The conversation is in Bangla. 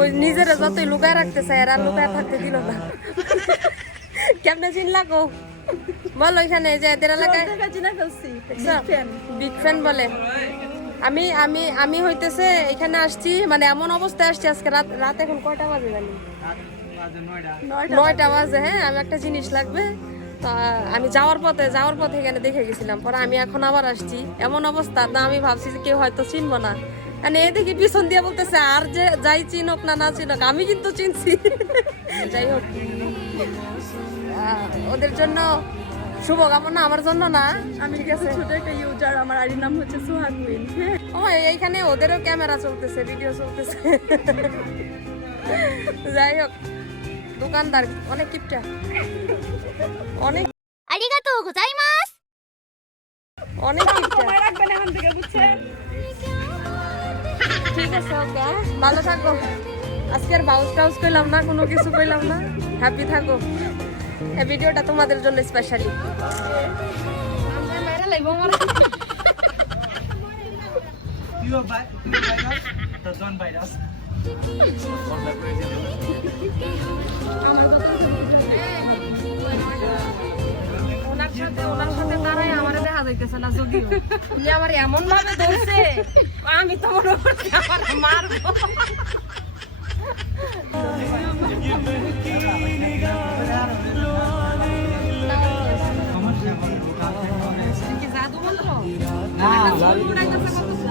ওই নিজেরা যতই লুকায় রাখতে চায় আর লুকায় থাকতে দিল না। কেমনে চিনলা গো? বলো এখানে যে এদের এলাকায় বিগ ফ্যান বলে। আমি আমি আমি হইতেছে এখানে আসছি মানে এমন অবস্থায় আসছি আজকে রাত রাত এখন কয়টা বাজে জানি? নয়টা বাজে। হ্যাঁ আমি একটা জিনিস লাগবে। তা আমি যাওয়ার পথে যাওয়ার পথে এখানে দেখে গেছিলাম। পরে আমি এখন আবার আসছি। এমন অবস্থা না আমি ভাবছি যে কেউ হয়তো চিনবো না। মানে এদিকে পিছন দিয়ে বলতেছে আর যে যাই চিনক না না চিনক আমি কিন্তু চিনছি। যাই হোক ওদের জন্য শুভকামনা আমার জন্য না। আমি গেছে আছে। ছোট একটা ইউজার আমার আইডির নাম হচ্ছে সুহা কুইন ও এইখানে ওদেরও ক্যামেরা চলতেছে ভিডিও চলতেছে। যাই হোক দোকানদার অনেক কিপটা। অনেক আরিগাতো গোজাইমাস! অনেক কিপটা। রাখবেন এখন থেকে বুঝছেন? ঠিক আছে ওকে ভালো থাকো। আজকে আর বাউস টাউস কইলাম না, কোনো কিছু কইলাম না। হ্যাপি থাকো। এই ভিডিওটা তোমাদের জন্য স্পেশালি You যাইতেছে না যদিও। উনি আমার এমন ভাবে ধরছে আমি তো মনে করছি আমার মারবো। জাদু মন্ত্র না, উড়াইতেছে